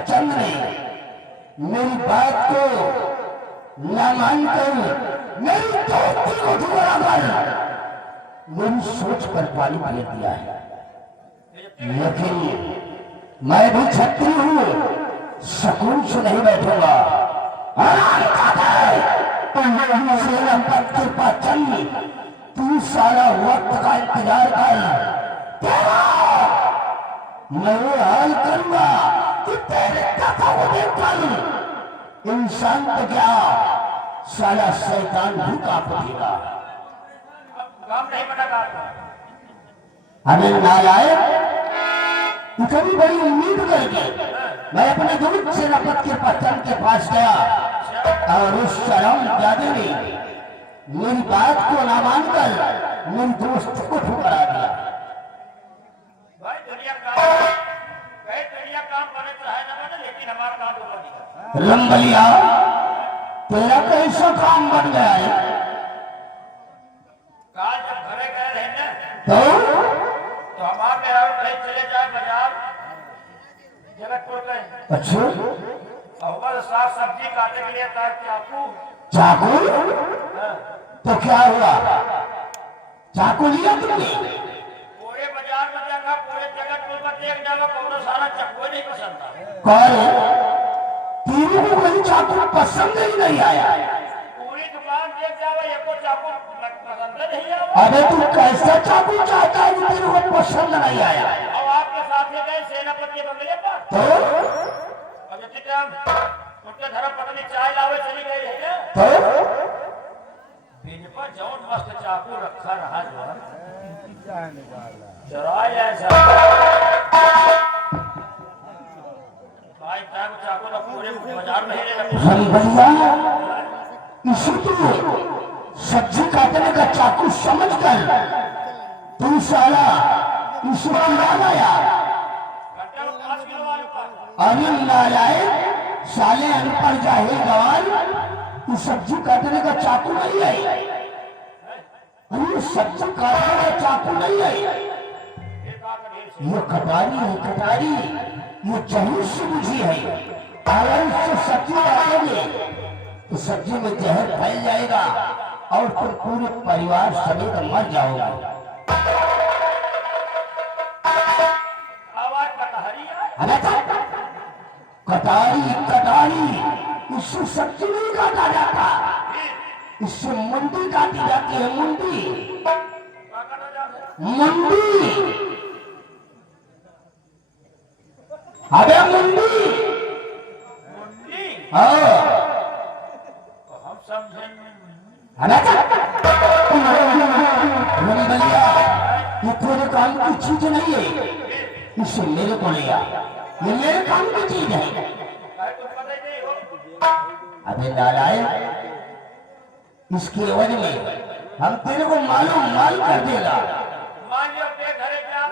कृपाचंद ने मेरी बात को न मानकर मेरी दोस्ती को ठुकरा कर मेरी सोच पर पानी फेर दिया है। लेकिन मैं भी छत्री हूँ, सुकून से नहीं बैठूंगा। सेनापति कृपाचंद, तू सारा वक्त का इंतजार कर, मैं वो हाल करूंगा कि तेरे कथा को देखकर इंसान तो क्या साला शैतान भी कांप उठेगा। हमें नालायक इतनी बड़ी उम्मीद करके मैं अपने दोस्त सेनापति कृपाचंद के पास गया और उस शर्म जादे ने मेरी बात को ना मानकर मेरी दोस्त को ठुकरा दिया। रंगलिया, तेरा कैसा काम बन गया है? काल जब घरे गए रहे ना तो हमारे और कहीं चले जाए बाजार जगह टूट गए। अच्छा, और साग सब्जी काटने के लिए था चाकू। चाकू? तो क्या हुआ? चाकू लिया तुमने? पूरे बाजार में देखा, पूरे जगह टूट कर देख जावा, कौन सारा चाकू नहीं पसंद था। कौन? तीनों को कोई चाकू पसंद ही नहीं आया। पूरी दुकान देख जावा, ये को चाकू पसंद नहीं आया। अरे तू कैसा चाकू चाहता है तेरे को पसंद नहीं आया? अब आपके साथ में गए सेनापति बंगले पर तो अब इतने टाइम उनके धर्म पत्नी चाय लावे चली गई है ना, तो बिन पर जौन मस्त चाकू रखा रहा जो चराया भाई चाकू ना पूरे बाजार में ही रंगलिया, इसी को सब्जी काटने का चाकू समझकर तू साला इसे गिरा लाया। अरे नालायक, साले अनपढ़ जाहिल गवार, सब्जी काटने का चाकू नहीं है। अरे सब्जी काटने का चाकू नहीं है, ये कटारी है, कटारी। ये जहर से बुझी है। अगर इससे सब्जी काटेंगे तो सब्जी में जहर फैल जाएगा और फिर पूरे परिवार समेत मर जाओगे। आवाज कटारी, कटारी, इससे सब्जी नहीं काटा जाता, इससे मुंडी काटी जाती है। मुंडी, मुंडी, अबे मुंडी। हाँ, हम समझेंगे। रंगलिया, ये तेरे काम की चीज नहीं है, इसे मेरे को लिया, ये मेरे काम की चीज है। अबे नालायक, इसके एवज में हम तेरे को मालूम माल कर देगा। मान लियो के घरे क्या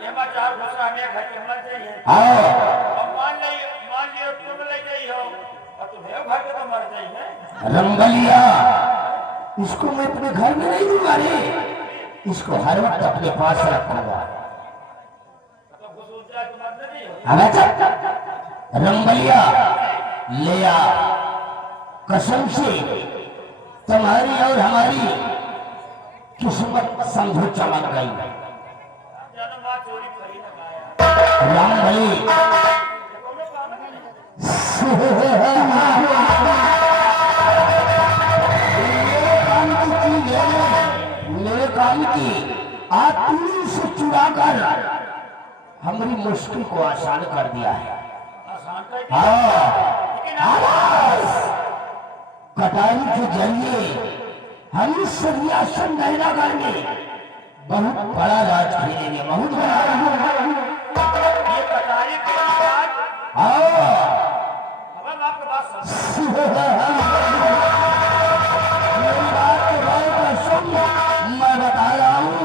हेमाचार घुसा में घर के मर जाइए। हाँ, मान लियो तुम ले गई हो और तुम्हें घर के तो मर जाइए। रंगलिया, इसको मैं अपने घर में नहीं दूंगा रे, इसको हर वक्त अपने पास रखूंगा। रंगलिया, ले आ, कसम से तुम्हारी और हमारी किस्मत समझो चमक गई। रंगली, मेरे काम की आज तूने से चुरा कर हमारी मुश्किल को आसान कर दिया है। कटारी के जरिए हम इस रियासत नैनागढ़ में बहुत बड़ा राज खेलेंगे, बहुत बड़ा। ये कटारी के बाद अब आपके पास मैं बता रहा हूँ,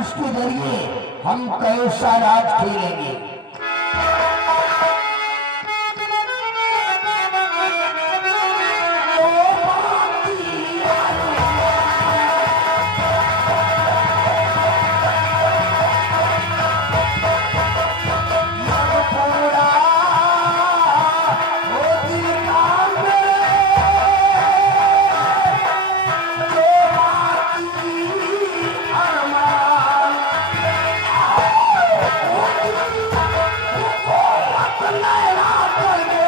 इसके जरिए हम कैसा राज खेलेंगे। नैना कर दे।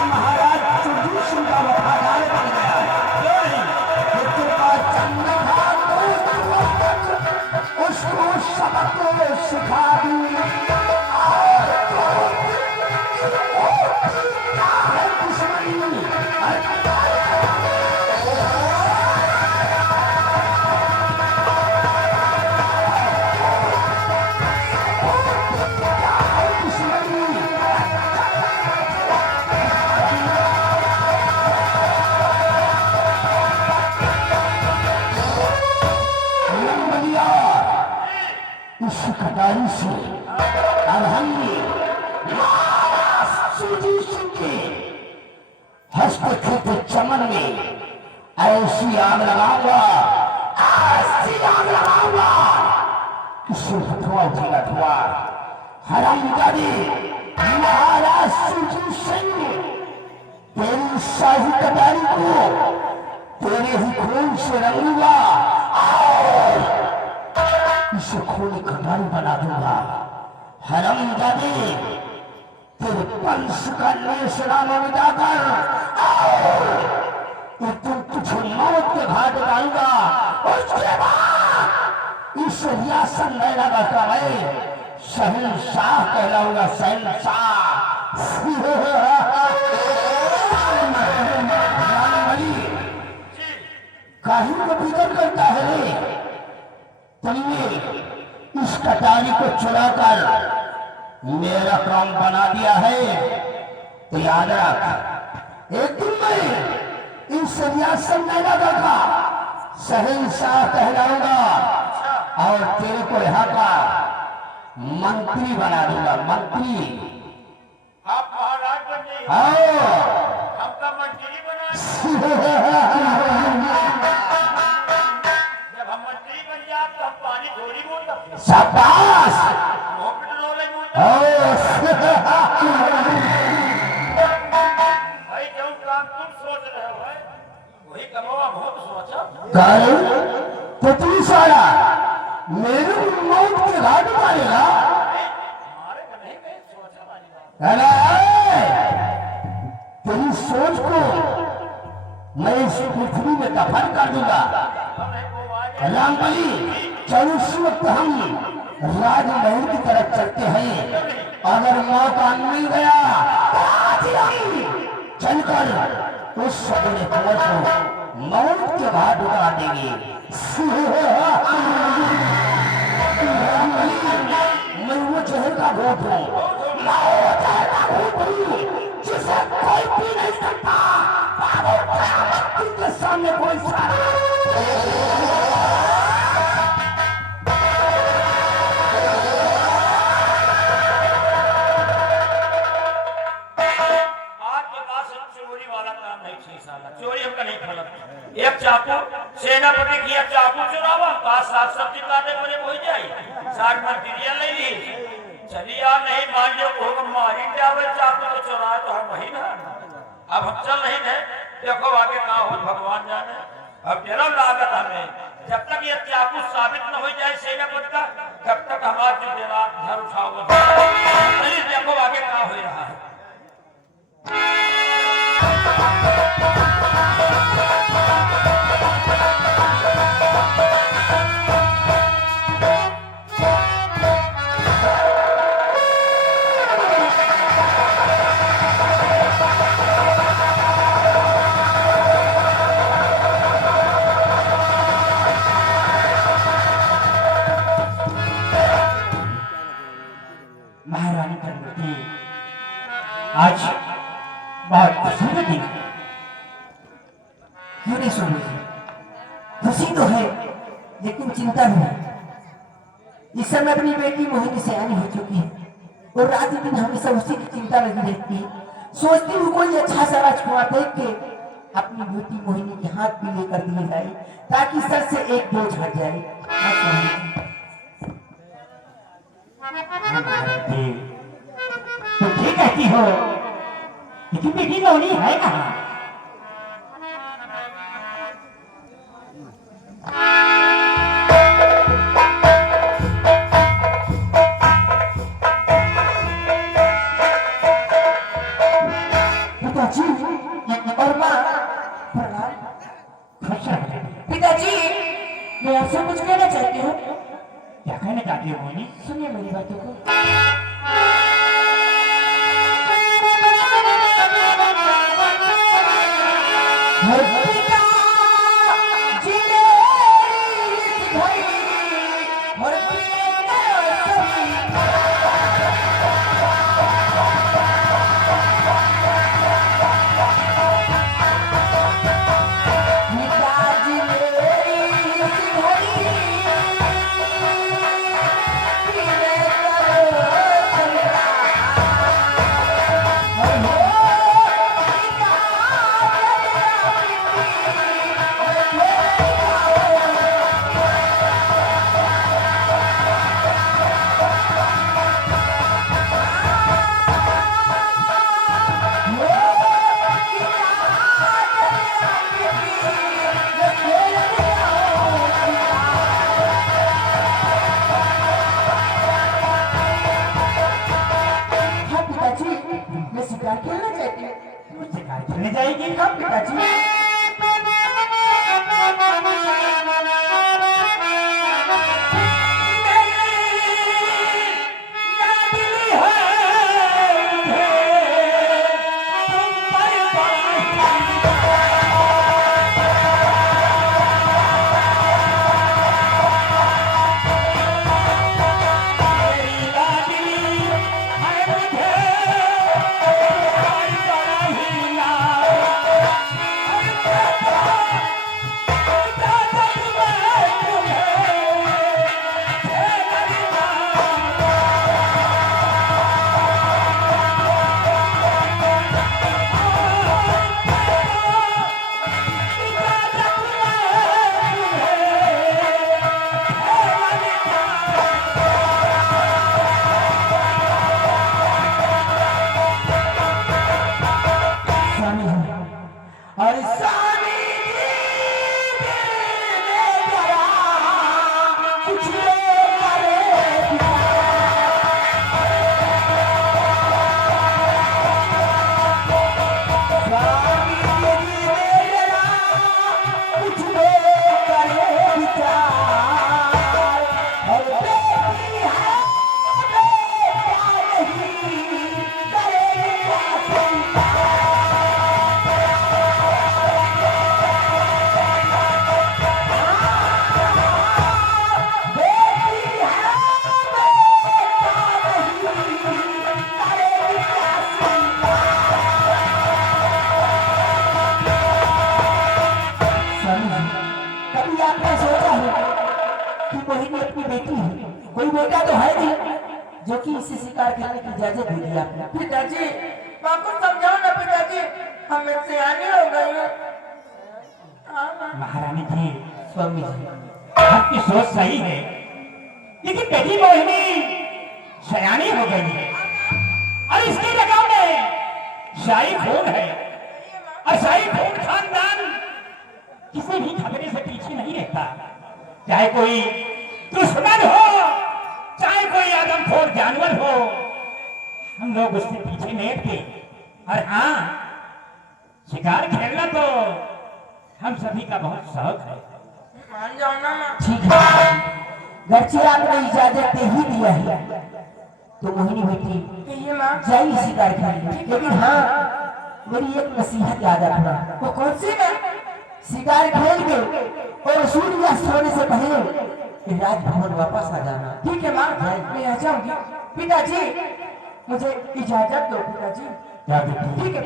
महाराज चुरजू सिंह का वफादार बन गया है। उसको सबक सिखा दी। इस कटारी से हस्तक्षेप चमन में ऐसी आग लगाऊंगा, ऐसी आग लगाऊंगा। इसे हथुआ उठेगा धुआ। हरामजादी महाराज सुरजीत सिंह, तेरी शाही कटारी को तेरे ही खून से रंगूंगा और इसे खून कटारी बना दूंगा। हरामजादी तेरे वंश का नेशना में मिटाकर तुझे मौत के घाट डालूंगा। उसके बाद इस रियासत में लगा मैं शहंशाह कहलाऊंगा, शहंशाह। काहे को फिक्र करता है रे? तुमने इस कटारी को चुराकर मेरा काम बना दिया है तो याद रख, एक दिन मैं इस रियासत में का शहंशाह कहलाऊंगा और तेरे को यहाँ का मंत्री बना दूंगा। मंत्री आप महाराज बन जाइए, आओ आपका मंत्री बना। जब हम मंत्री बन जाए तो हम पानी थोड़ी बोल सकते, शाबाश। पेट्रोल भाई जो काम तुम सोच रहे हो वही करो। बहुत सोचा तो तू सारा मेरे मौत के घाट मारेगा। हमारे का नहीं, मैं सोचा वाली बात। अरे तेरी सोच को मैं इस पृथ्वी में दफन कर दूंगा। रामबली, चलो उस वक्त हम राजमहल की तरफ चलते हैं। अगर मौका मिल गया तो आज ही हम चलकर उस सदने कुंवर को मौत के घाट उतार देंगे। मैं वो जहर का भूत हूँ, मैं वो जहर का भूत हूँ जिसे कोई पी नहीं सकता। के सामने कोई सारा चोरी हमका नहीं फलक। एक चाकू सेनापति की एक चाकू चुरावा, पांच सात सब्जी काटे बने हो जाए, 60 मंत्रियां ले ली। चलिए आप नहीं मान लो को मारी जावे चाकू तो चुरा तो हम वही ना। अब हम चल नहीं है, देखो आगे कहाँ हो भगवान जाने। अब तेरा लागत हमें जब तक ये चाकू साबित न हो जाए सेनापति का, तब तक हमारा जो देना घर उठाओगे। देखो आगे कहाँ हो रहा है। बहुत खुशी लगी। क्यों नहीं सुन रही? खुशी तो है लेकिन चिंता भी है। इस समय अपनी बेटी मोहिनी सयानी हो चुकी है और रात दिन हमेशा उसी की चिंता लगी रहती है। सोचती हूँ कोई अच्छा सा राजकुमार देख के अपनी बेटी मोहिनी के हाथ भी लेकर दिए जाए ताकि सर से एक बोझ हट जाए। जी, तो ठीक कहती हो, लेकिन बेटी मोहिनी है कहाँ? पिताजी और माँ प्रणाम। पिताजी मैं आपसे कुछ कहना चाहती हूँ। क्या कहना चाहती हो मोहिनी? सुनिए मेरी बातों को। खेलने जाएगी कब पिताजी? मोहिनी अपनी बेटी है, कोई बेटा तो है नहीं जो कि इसे शिकार करने की इजाजत दे दी आपने। पिताजी माँ को समझाओ ना पिताजी, हम सियानी हो गई हैं। महारानी जी, स्वामी जी, आपकी सोच सही है, लेकिन बेटी मोहिनी सयानी हो गई है और इसकी जगह में शाही खून है और शाही खून खानदान किसी भी खतरे से पीछे नहीं रहता। चाहे कोई दुश्मन हो, चाहे कोई आदमखोर जानवर हो, हम लोग उसके पीछे नहीं हटते। और हाँ, शिकार खेलना तो हम सभी का बहुत शौक है। मान जाओ ना माँ। ठीक है, गर्चे आपने इजाजत दे ही दिया है तो मोहिनी बेटी कहिए माँ। जाइए शिकार खेलिए, लेकिन हाँ मेरी एक नसीहत याद रखना। वो कौन सी माँ? शिकार खेल के और सूर्यास्त होने से पहले राजभवन वापस आ जाना। ठीक है माँ, मैं आ जाऊंगी। पिताजी मुझे इजाजत दो पिताजी। क्या बेटी? ठीक है।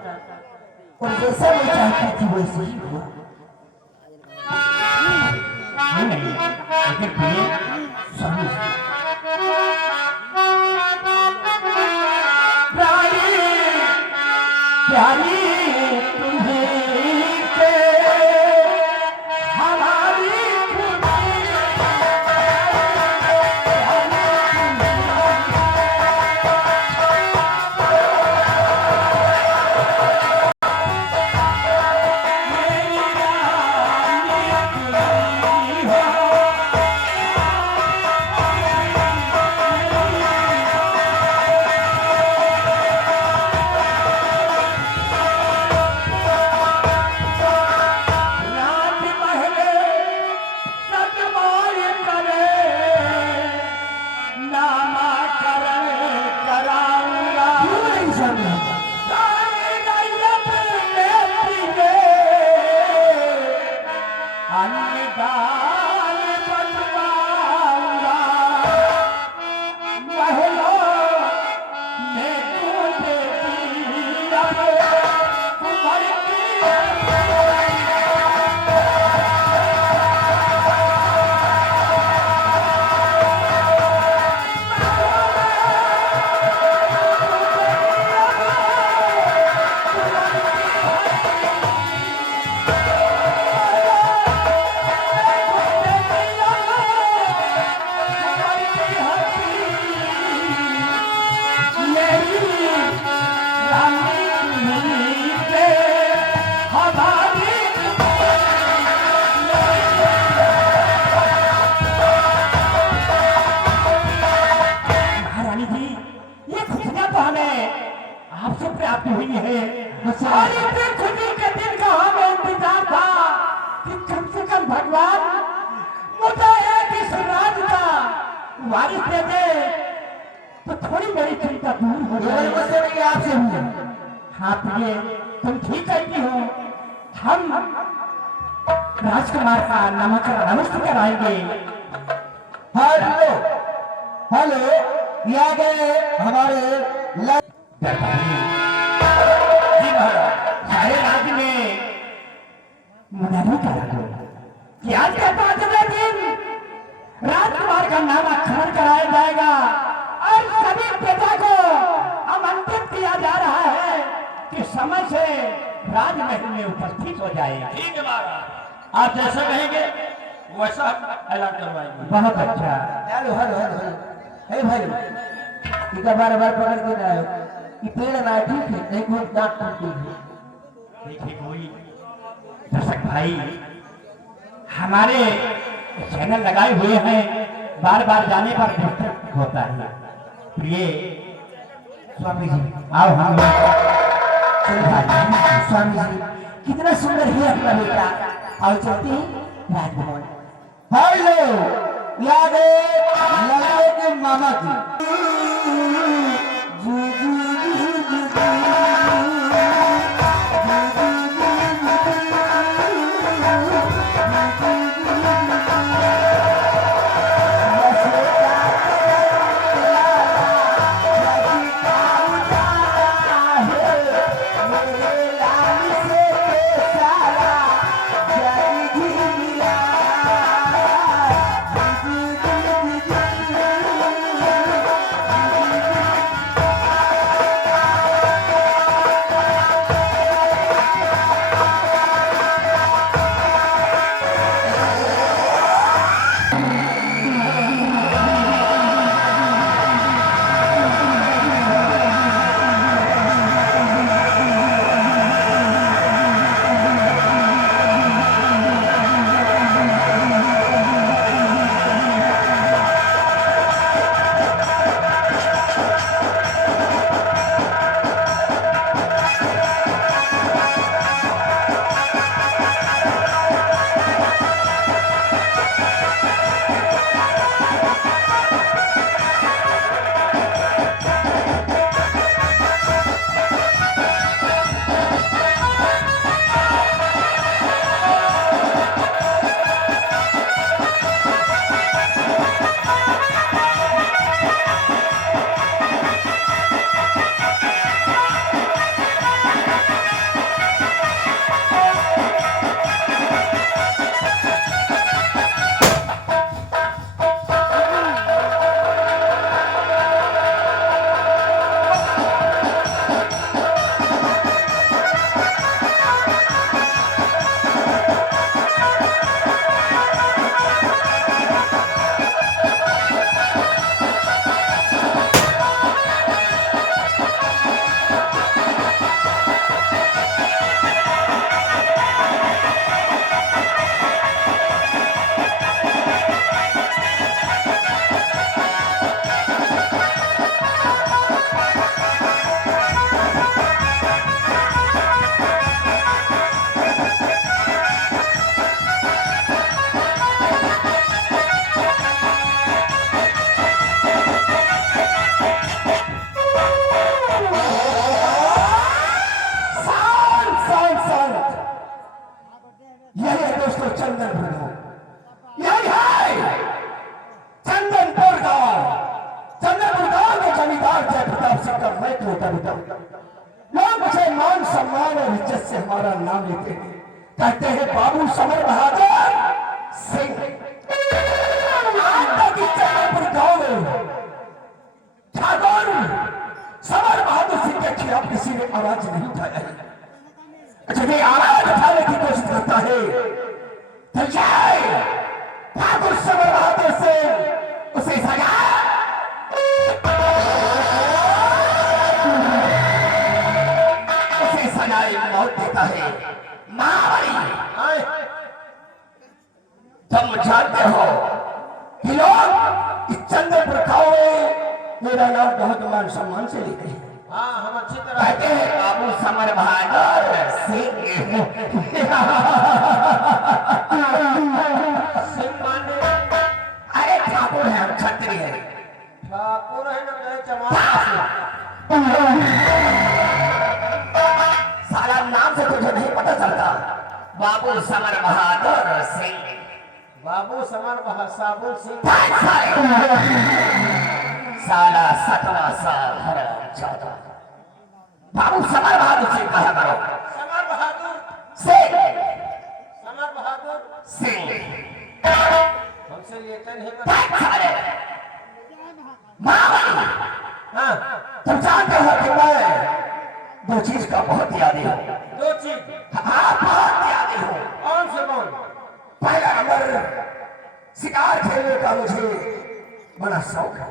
और जैसा मैं चाहती थी वैसे ही हुआ। नहीं लेकिन प्रिय स्वामी जी, प्यारी तुम्हें के हमारी आपसे प्राप्त हुई है और इतने खुशी के दिन का हमें इंतजार था कि कम से कम भगवान मुझे एक इस राज का वारिस दे दे तो थोड़ी बड़ी चिंता दूर हो जाए। आपसे हुआ। हाँ प्रिय तुम ठीक कहती हो, हम राजकुमार का नामकरण अवश्य कराएंगे। हेलो हेलो, यहाँ गए हमारे दरबारी जी महाराज सारे राज्य में मुनादी करा दो कि आज के 5वें दिन राजकुमार का नामकरण कराया जाएगा और सभी प्रजा को आमंत्रित किया जा रहा है कि समय से राजमहल में उपस्थित हो जाए। ठीक है महाराज, आप जैसा कहेंगे वैसा ऐलान करवाएंगे। बहुत अच्छा। हेलो हेलो हेलो हेलो, हे भाई इधर बार पकड़ के ना आयो, ये पेड़ ना ठीक है, नहीं कोई दांत टूटी है। देखिए कोई दर्शक भाई हमारे चैनल लगाए हुए हैं, बार बार जाने पर डिस्टर्ब होता है। प्रिय स्वामी जी, आओ हम स्वामी जी कितना सुंदर है अपना बेटा। आओ चलते हैं राजभवन। हेलो, याद है लड़के के मामा की बेटा बेटा, लोग मुझे मान सम्मान और इज्जत से हमारा नाम लेते हैं, कहते हैं बाबू समर बहादुर सिंह। आज तक इस चंद्रपुर गांव में ठाकुर समर बहादुर सिंह के खिलाफ किसी ने आवाज नहीं उठाया है। यदि आवाज उठाने की कोशिश करता है तो जाए ठाकुर समर बहादुर सिंह उसे सजा मौत देता है। महाबली, तुम जानते हो कि लोग इस चंद्रपुर गांव में मेरा नाम बहुत मान सम्मान से लेते हैं। हाँ, हम अच्छी तरह कहते हैं बाबू समर बहादुर सिंह। अरे ठाकुर है, हम क्षत्रिय है। ठाकुर है ना, साला नाम से तुझे नहीं पता चलता। बाबू समर बहादुर सिंह, बाबू समर बहादुर सिंह, साला 7वां साल हरामजादा। बाबू समर बहादुर सिंह कहा करो। समर बहादुर सिंह, समर बहादुर सिंह हमसे लेते नहीं। हाँ, तुम जानते हो कि मैं दो चीज का बहुत यादी हूँ। दो चीज? हाँ, बहुत यादी हूँ। कौन से कौन? पहला नंबर शिकार खेलने का मुझे बड़ा शौक है,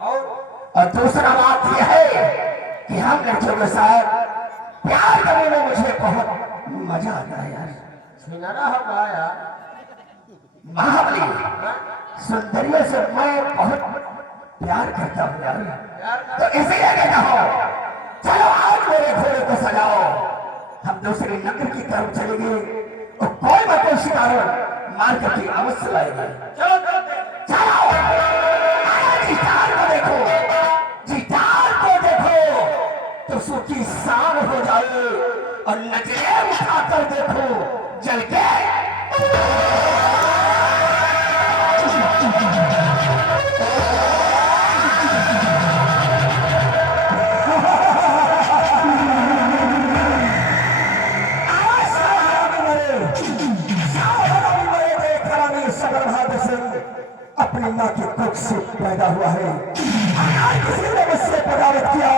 और दूसरा बात यह है कि हम लड़कियों के साथ प्यार करने में मुझे बहुत मजा आता है यार। सिनारा होगा यार। महाबली, सुंदरियों से मैं बहुत प्यार करता हूँ यार, तो इसीलिए कहता हूँ चलो आज मेरे घोड़े को सजाओ, हम दूसरे नगर की तरफ चलेंगे और कोई ना कोई शिकार मार करके अवश्य लाएंगे। चलो चलो, जितार को देखो, जितार को देखो तो सुखी शान हो जाए, और नजरे उठाकर देखो जल के। अपनी माँ की कुख से पैदा हुआ है। अगर किसी ने मुझसे बगावत किया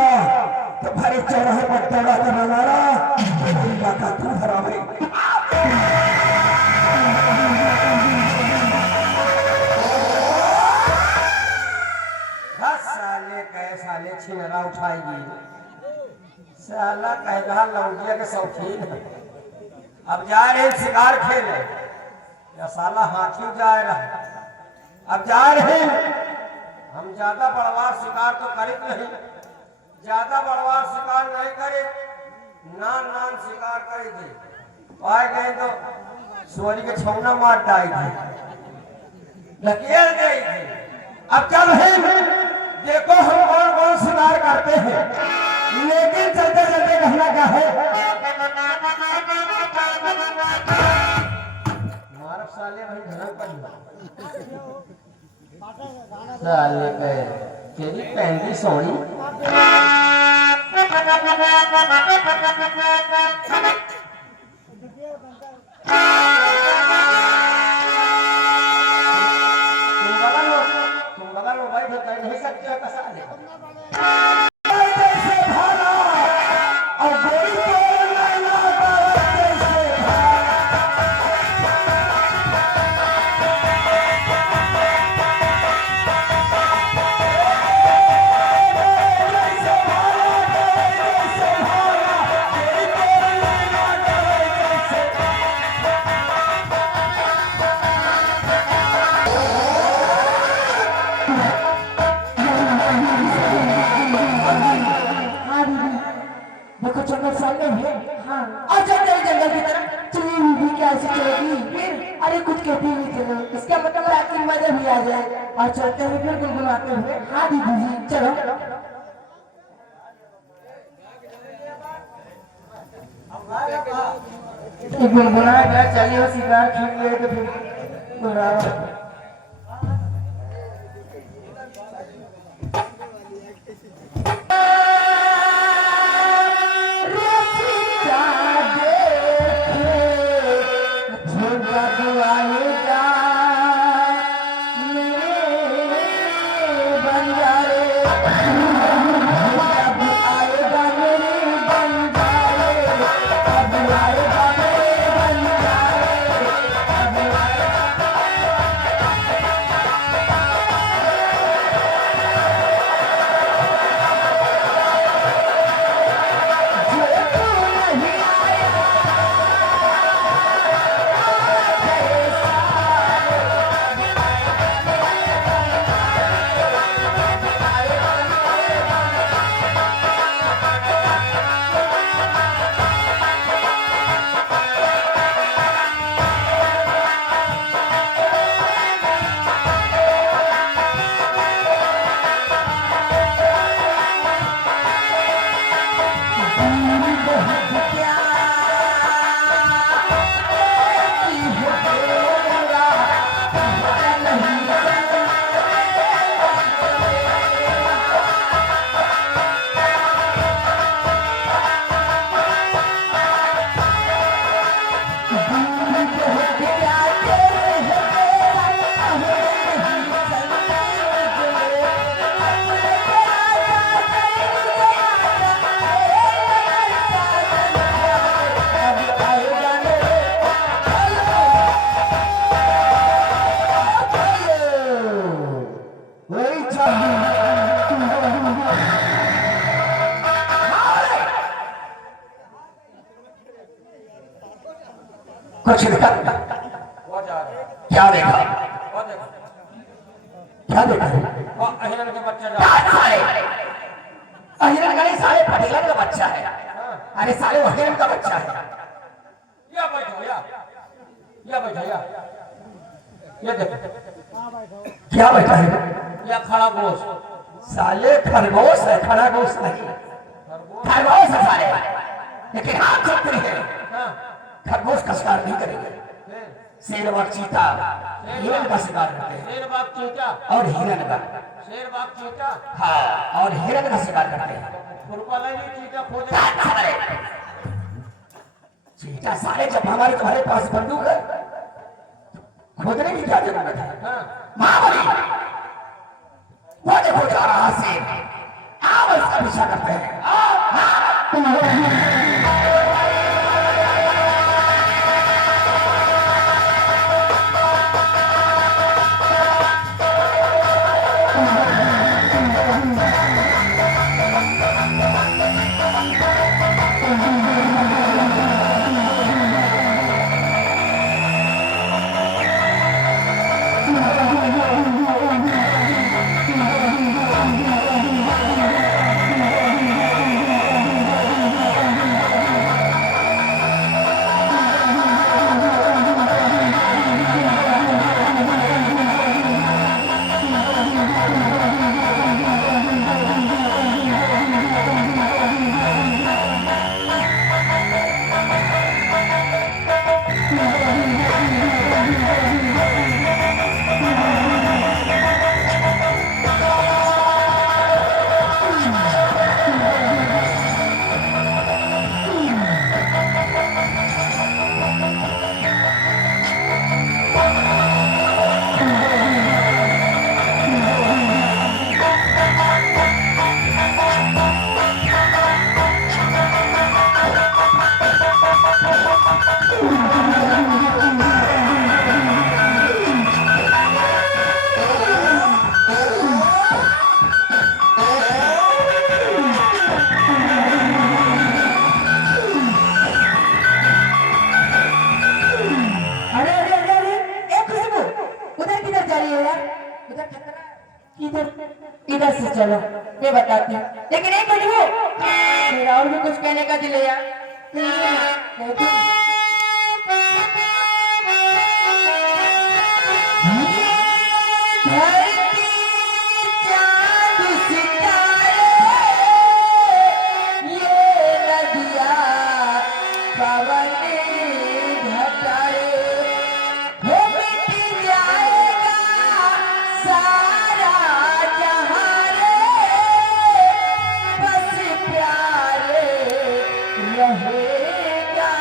तो भरे चौराहे पर दौड़ा कर मारा, मेरी माँ का दूध हराम है। साले कहे साले छिनरा उठाएगी, साला कह रहा लौटिया के शौकीन है। अब जा रहे शिकार खेले या साला हाथी जा रहा। अब जा रहे हम ज्यादा बड़वार शिकार तो करित नहीं, ज्यादा बड़वार शिकार नहीं करे, नान नान शिकार करे थे। पाए गए तो सोरी के छौना मार डाई थी, ढकेल गई थी। अब चल रहे देखो हम कौन कौन शिकार करते हैं, लेकिन चलते चलते कहना क्या है, मारफ साले भाई धरम पर साले पे तेरी पैंदी सोनी। तुम बगल में बैठ कर नहीं सकते हो कसा ले। देखो जंगल सामने है। हाँ, और जंगल जंगल की तरफ चली हुई क्या ऐसी चलेगी फिर? अरे कुछ कहती हुई चलो, इसका मतलब रात मजा भी आ जाए और चलते हुए फिर गुनगुनाते हुए। हाँ दीदी जी चलो। गुनगुना क्या चलिए शिकार खेल लिए तो फिर देखा? वो देखो क्या देखा? वो अहिरन के बच्चे क्या साले? अहिरन का नहीं साले, पटेलन का बच्चा है। अरे साले वो हिरन का बच्चा है। या बैठो या बैठो या ये देखो क्या बैठा है? या खड़ा गोश साले खरगोश है, खड़ा गोश नहीं। खरगोश है साले, लेकिन हम क्षत्रिय हैं, हाँ खरगोश का शिकार नहीं करेंगे। शेर व चीता हिरन का शिकार करते हैं, शेर बाग चीता और हिरन का, शेर बाग चीता हाँ, और हिरन का शिकार करते हैं। खुरपाला भी चीता खोजे चीता साले, जब हमारे तुम्हारे पास बंदूक है, खोदने की क्या जरूरत है? हाँ महाबली, वो देखो जा रहा से, आओ इसका पीछा करते हैं। इधर से चलो, मैं बताती हूँ। लेकिन एक मिनट वो, मेरा और भी कुछ कहने का दिल है यार। धरती, चांद, सितारे, ये नदियाँ, पवन, घटारे, वो मिट जाएगा सारा जहां रे, बस प्यारे रहेगा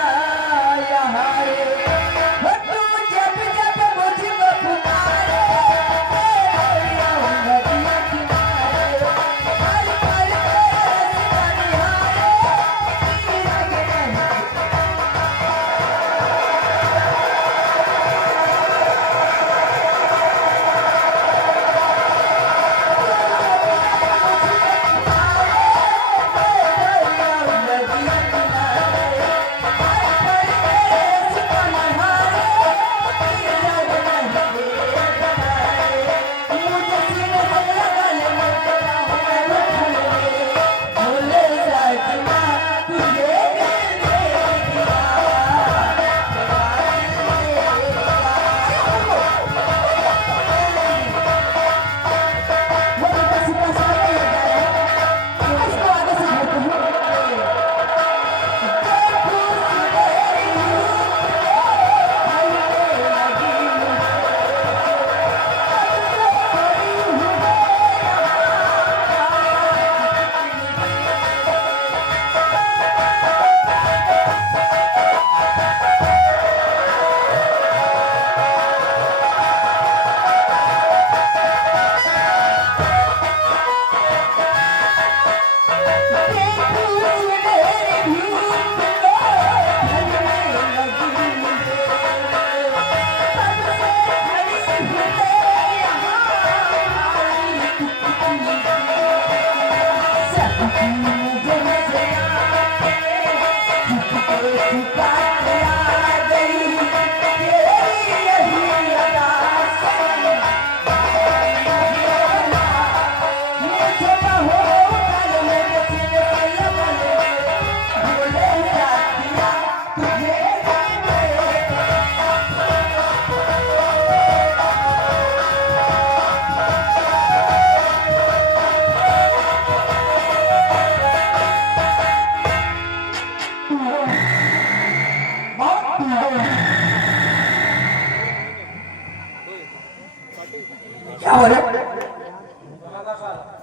क्या बोले?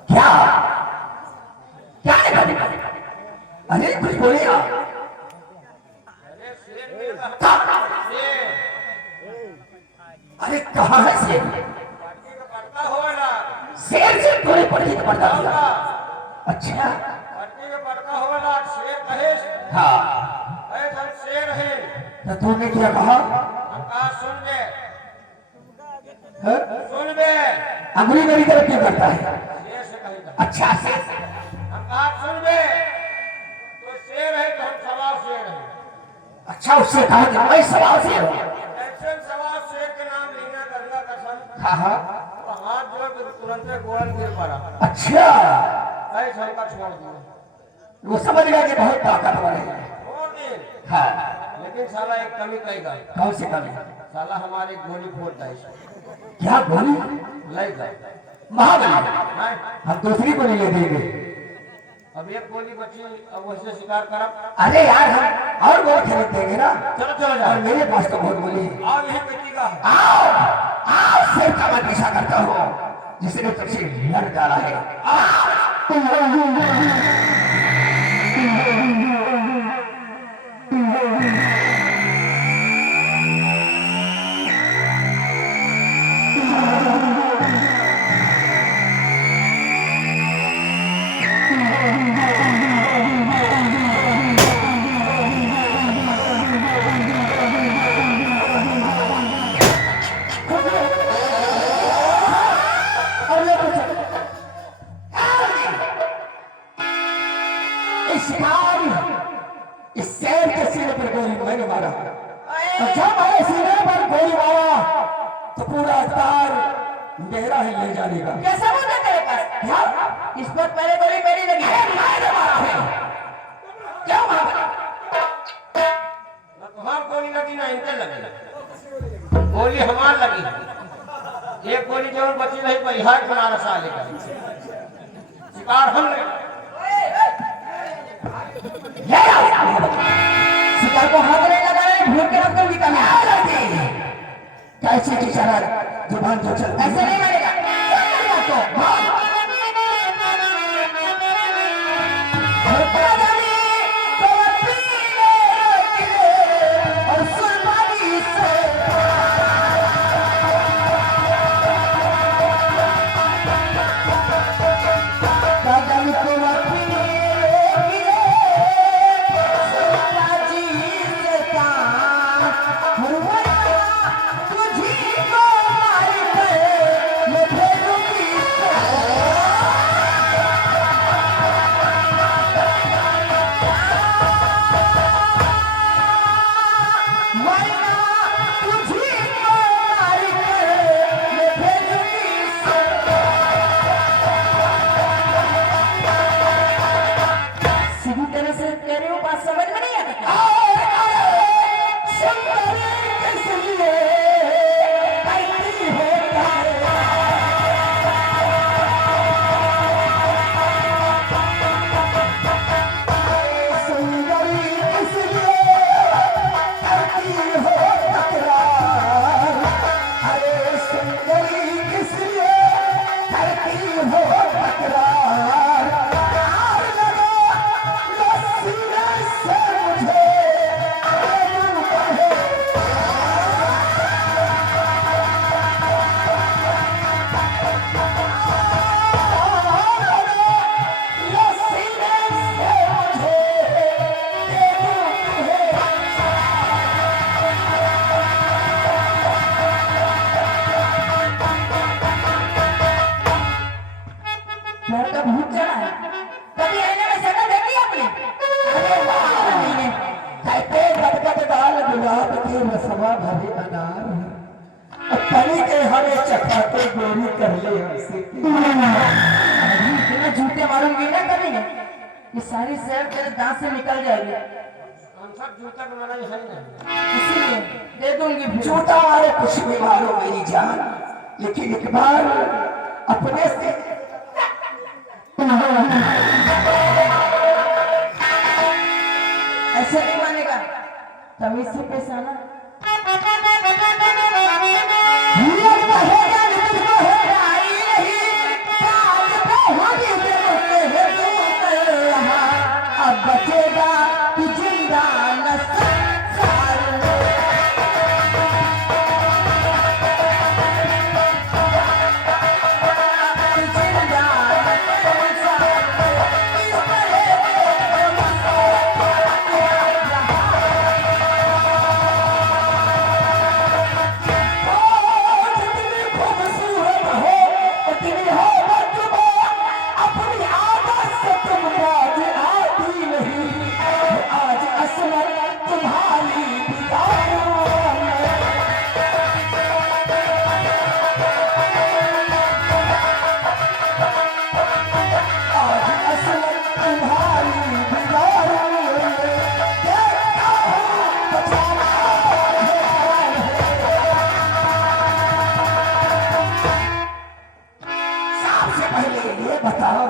क्या क्या लिखा? अरे कुछ बोले आप। अरे कहाँ है शेर? शेर से थोड़ी पढ़ी तो पढ़ता था। अच्छा हाँ तो तूने क्या कहा? हाँ? अंगुली मेरी तरफ क्यों करता है? अच्छा शेर अच्छा उससे कहा कि मैं सवाल शेर हूँ। हाँ हाँ अच्छा वो समझ गया कि बहुत ताकतवर है। हाँ लेकिन साला एक कमी कहेगा, कौन सी कमी? साला हमारी गोली फोड़ता है। क्या गोली? लेगा महाबली हम दूसरी गोली ले देंगे। अब एक गोली बची, अब वैसे शिकार करा। अरे यार हम और गोली खरीद देंगे ना। चलो चलो और जाओ, मेरे पास तो बहुत गोली है। आओ यही बेटी का है। आओ आओ शेर का मैं पीछा करता हूँ जिसने तुझसे लड़ डाला है। इस शेर के सीने पर गोली मैंने मारा और जब मैंने सीने पर गोली मारा तो पूरा तार मेरा ही ले जाने का। क्या सबूत है तेरे पास? क्या? इस पर पहले गोली मेरी लगी है। मैंने मारा है। क्या मारा? ना तुम्हार गोली लगी ना इनके लगी, गोली हमार लगी। एक गोली जो बची नहीं परिहार बनारस साले का शिकार हमने। शिकार को हाथ नहीं लगा रहे, भूल के रख दूंगी कमी। कैसे की शराब जुबान तो चल ऐसे नहीं मारेगा तो और सुरबानी से कदम को लड़का भूत चढ़ा है। कभी आईने में शक्ल देखी आपने? अरे वाह, कहते बदबद दाल गुलाब के रसवा भरे अनार और तनी के हरे चखाते गोरी कर ले हमसे। अभी इतने झूठे मारूंगी ना कभी ये सारी शहर तेरे दांत से निकल जाएगी। हम सब जूता का लड़ाई है नहीं, इसीलिए दे दूंगी फिर। झूठा मारे कुछ भी मारो मेरी जान, लेकिन एक बार अपने से ऐसे नहीं मानेगा, तमीज से पेश आना। ये कहेगा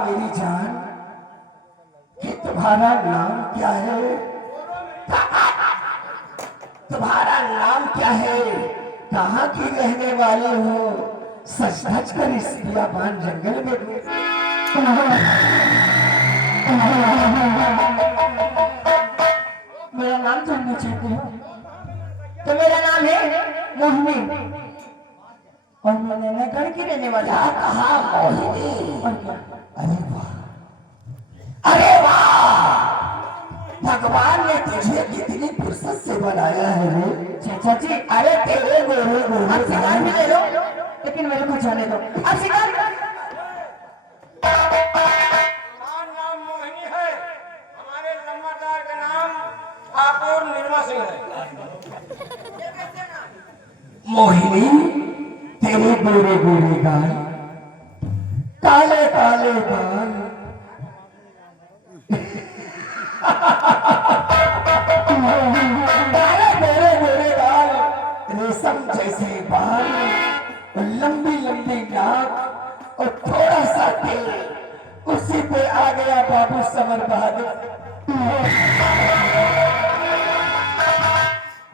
मेरी जान कि तुम्हारा नाम क्या है? तुम्हारा नाम क्या है? कहाँ की रहने वाले हो? सच धज कर इस बियाबान जंगल में मेरा नाम जानना चाहते हो? तो मेरा नाम है मोहिनी और मैं नैनागढ़ की रहने वाली क्या हूँ। कहा मोहिनी? और क्या? अरे वाह, अरे वाह, भगवान ने तुझे कितनी फुर्सत से बनाया है रे। चाचा जी, अरे तेरे गोरे आप शिकार भी ले गोरे लो, लेकिन मेरे को जाने दो। आप शिकार हमारा नाम मोहिनी है, हमारे जमादार का नाम ठाकुर निर्मा सिंह है। मोहिनी, तेरे गोरे गोरे गाल, काले काले बाल, काले गोरे गोरे गाल, रेशम जैसे बाल, लंबी लंबी नाक और थोड़ा सा तेल, उसी पे आ गया बाबू समर बहादुर।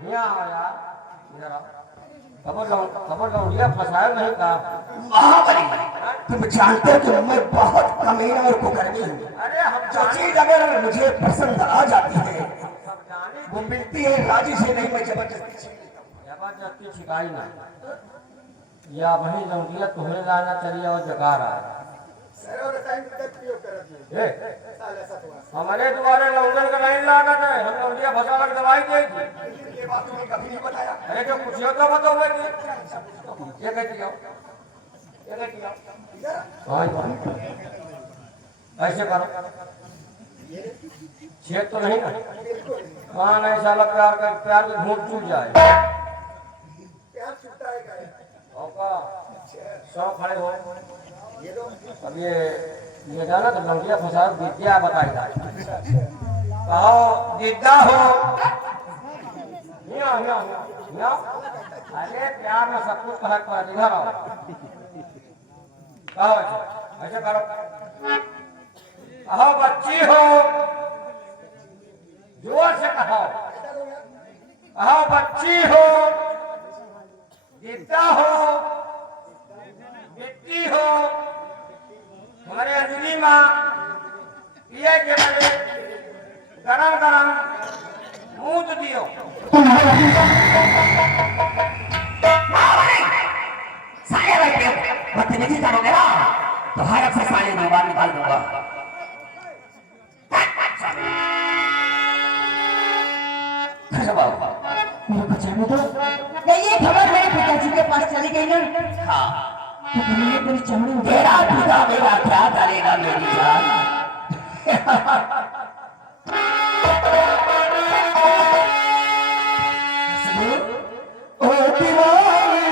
यहाँ आओ यार, इधर आओ। खबर लौंडिया फंसाया नहीं का? महाबली, तुम जानते हो कि मैं बहुत कमीना और कुकर्मी हूँ। अरे हम जो चीज अगर मुझे पसंद आ जाती है सब जाने वो मिलती है, राजी से नहीं, मैं जबरदस्ती छीन लेता हूँ। जबरदस्ती छिपाई ना, या वही लौंडिया तुम्हें लाना चली और जकार आ हमारे तुम्हारे लौंडन का नहीं लाना है, हम लौंडिया फंसा कर दवाई देगी। ये बात तुम्हें कभी नहीं बताया। अरे जो कुछ होता बताओ बेटी, ये कहती हो, ये कहती हो। हाँ ऐसे करो, छेद तो नहीं ना? हाँ नहीं साला प्यार की घूट चूट जाए। सौ खड़े हो, अब ये जाना तो लौंडिया फंसा विद्या बताई जाए। कहो विद्या हो, अरे प्यार में सब कुछ कहा पर इधर आओ। कहो ऐसे करो, कहो बच्ची हो, जोर से कहो, कहो बच्ची हो, विद्या हो, मिट्टी हो, हमारे अंजलि माँ पिए के बड़े गरम गरम मूत दियो। साले बैठे बदतमीजी करोगे ना तो हरक से साले में बाहर निकाल दूंगा। मेरे को जाने दो। क्या ये खबर मेरे पिताजी के पास चली गई ना? हाँ, तो तुमने मेरी चमड़ी उतार तेरा पिता मेरा क्या करेगा मेरी जान? ओ दीवानी,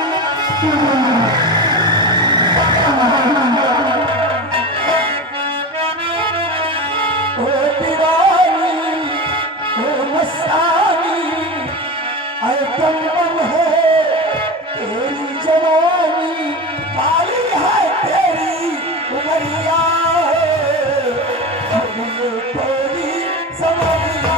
ओ दीवानी, ओ मस्तानी, ऐ कमबम है तेरी जवानी, काली है तेरी उमरिया, तेरी समरिया।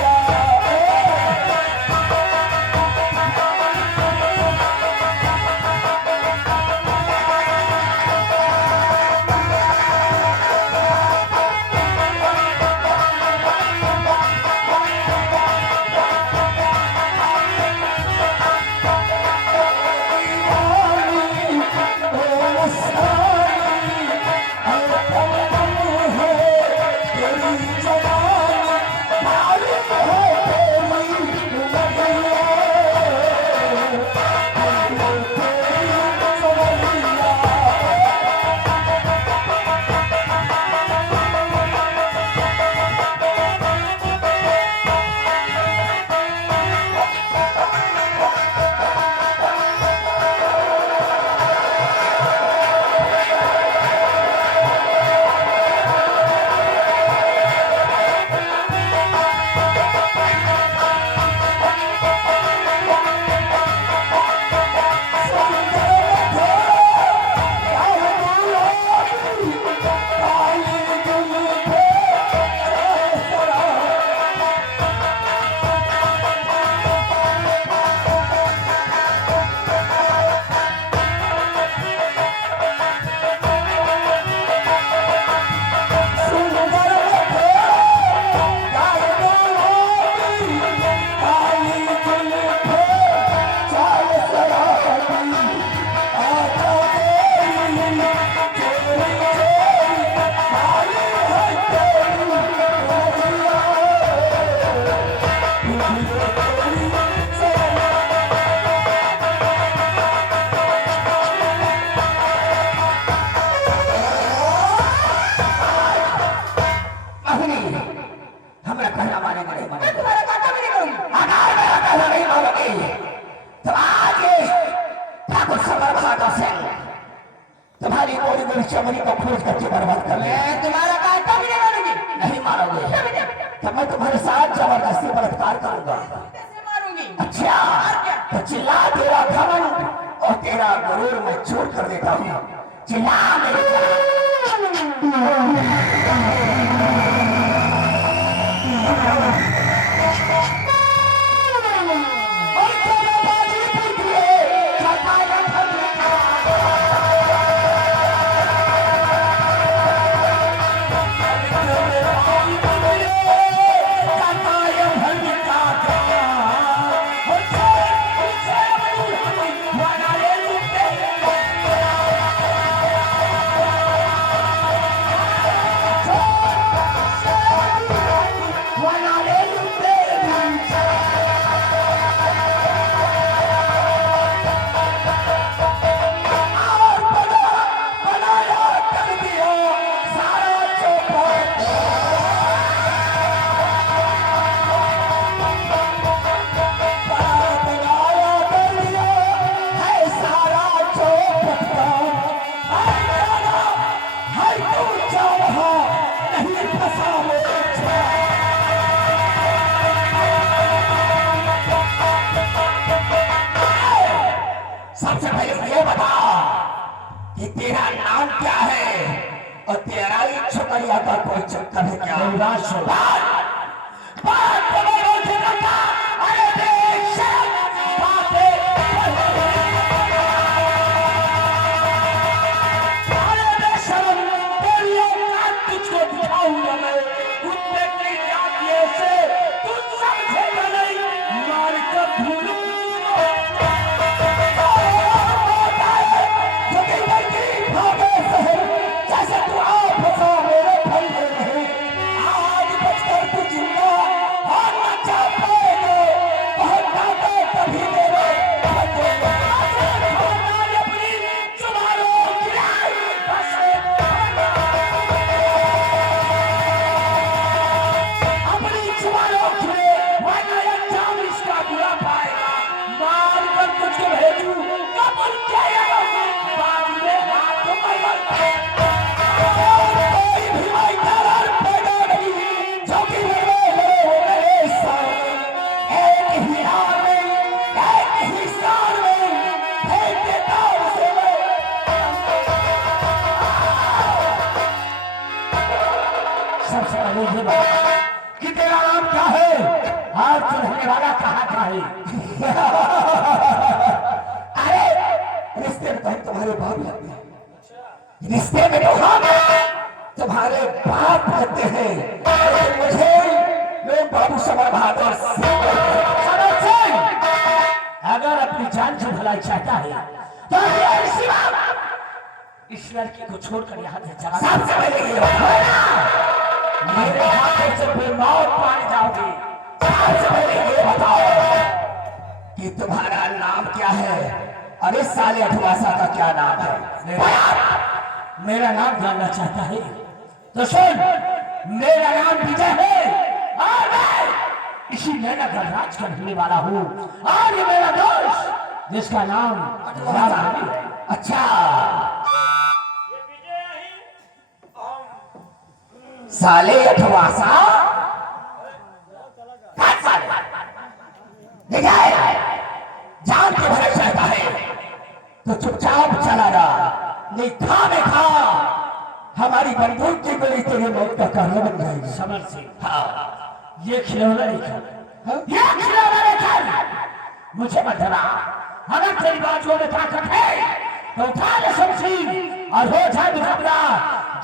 मेरी चमड़ी का खोज करके बर्बाद कर लिया। मैं तुम्हारा बात कभी नहीं मानूंगी। नहीं मारोगे तो मैं तुम्हारे साथ जबरदस्ती बलात्कार करूंगा। कैसे मारूंगी? अच्छा तो चिल्ला, तेरा घमंड और तेरा गुरूर मैं चूर कर देता हूँ। चिल्ला मेरी सबसे पहले ये बता कि तेरा नाम क्या है और तेरा ही छुपैया का कोई चक्कर है क्या? सबसे पहले ये बता कि तेरा नाम क्या है? हाथ चढ़ने वाला कहाँ का है? अरे रिश्ते में तो हम तुम्हारे बाप लगते हैं, रिश्ते में तो हम तुम्हारे बाप लगते हैं, लेकिन मुझे लोग बाबू समर बहादुर समर सिंह अगर अपनी जान की भलाई चाहता है तो इस लड़की को छोड़कर यहाँ से चला। सबसे पहले ये मेरे हाथों से बेमौत मार जाओगे। सबसे पहले ये बताओ कि तुम्हारा नाम क्या है? अरे साले अठवासा का क्या नाम है? मेरा नाम जानना चाहता है तो सुन, मेरा नाम विजय है और मैं इसी नैना का राज करने वाला हूँ और ये मेरा दोस्त जिसका नाम राजा है। अच्छा साले अठवासा जान के भरा चाहता है तो चुपचाप चला जा, नहीं खा में खा हमारी बंदूक की गोली तेरे मौत का कारण बन जाएगी। समझ से हाँ ये खिलौना लेकर ये खिलौना लेकर मुझे मत डरा। अगर तेरी बाजुओं में ताकत है तो उठा ले शमशीर और हो जाए मुकाबला,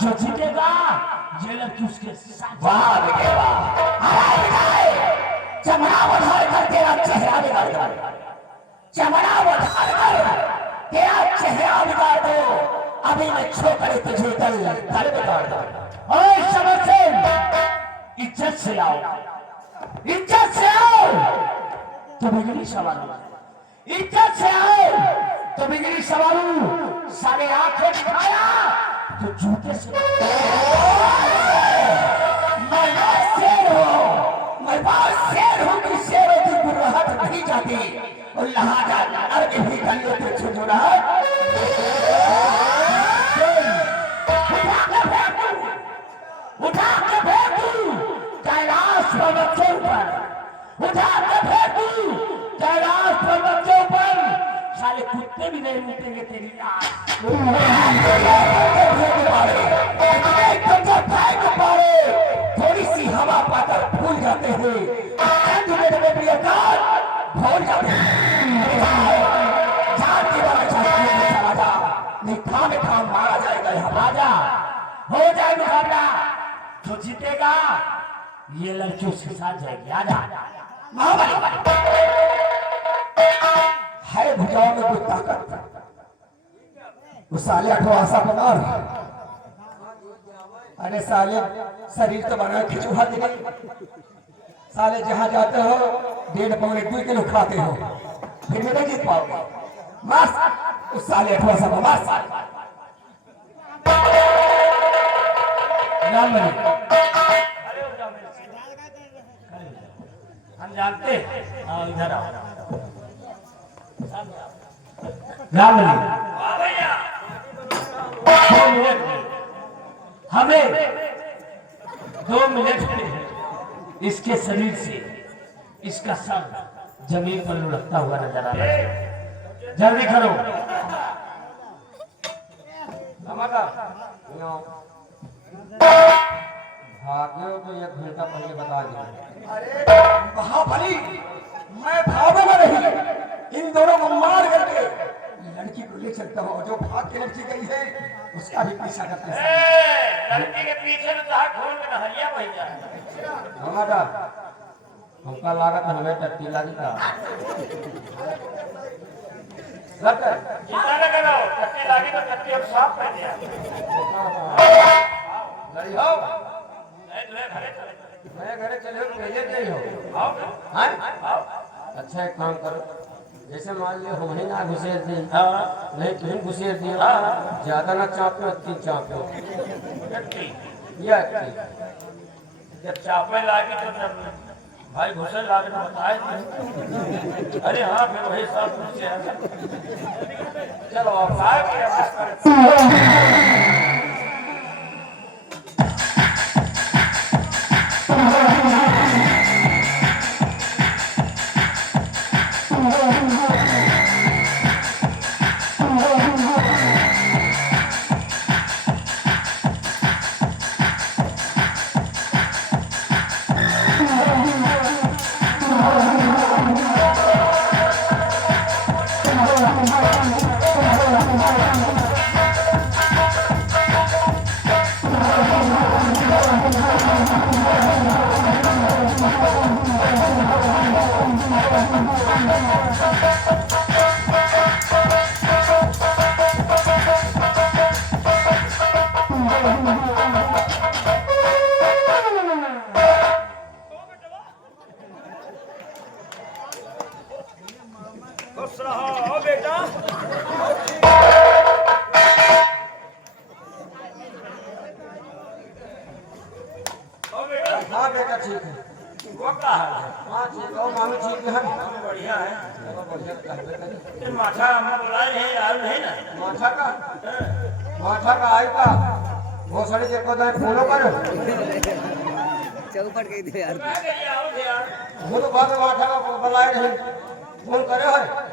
जो जीतेगा ये लड़की उसके साथ। वाह बेटे वाह, चमड़ा उधार कर तेरा चेहरा बिगाड़ दो, चमड़ा उधार कर तेरा चेहरा बिगाड़ दो। अभी मैं छोकरे तुझे कल बिगाड़ दो। और समझ से इज्जत से आओ, इज्जत से आओ तो बिगड़ी सवाल, इज्जत से आओ तो बिगड़ी सवाल। सारे आंखें दिखाया तो जूते से मैं शेर हूँ, मैं बहुत शेर हूँ कि शेरों की गुर्राहट नहीं जाती और लिहाजा नर के भी गले पे छुजुराहट भूल जा जाति वाला चाहिए चला जा निखा निखा मारा जाएगा यहाँ राजा हो जाए मुकाबला जो जीतेगा ये लड़की उसके साथ जाएगी आजा महाबली है भुजाओं में कोई ताकत उस साले अठो आशा बनार अरे साले शरीर तो बना खिचुहा दिखे साले जहां जाते हो 1.5-2 किलो खाते हो फिर भी नहीं जीत पाओगे मार उस साले अठो आशा को मार हम जानते हैं इधर आओ भैया हमें 2 मिनट में इसके शरीर से इसका सर जमीन पर लुढ़कता हुआ नजर आ रहा है जल्दी करो भाग्य तो 1 घंटा पहले बता दिया अरे महाबली मैं भागूंगा नहीं इन दोनों को मार करके लड़की को ले चलता हूँ जो भाग के लड़की गई है उसका भी पीछा करते हैं लड़की के पीछे में तो खून में नहरिया बह जाए हमारा हमका लागत हमें टट्टी लगी था चिंता न करो टट्टी लागी तो टट्टी अब साफ कर दिया लड़ी हो घरे चले मैं घरे चले हो कहिए नहीं हो आओ हाँ? आओ अच्छा एक काम करो जैसे मान लियो हम ही ना घुसेर दी हाँ नहीं तुम घुसेर दियो हाँ। ज्यादा ना चापो 3 चापो टट्टी या जब चापे लागी तो जब भाई घुसे लागे तो बताए थे। अरे हाँ फिर वही सब कुछ है चलो अब आए कि अब हाँ बेटा ठीक है वो का हाल है हाँ ठीक है मामी ठीक है बढ़िया है चलो बढ़िया कहबे करी ये माथा हम बुलाए हैं यार नहीं ना माथा का आई का वो सड़ी देखो तो फूलो करो चौपट गई थी यार आओ यार वो तो बाद में माथा का बुलाए नहीं फोन करे है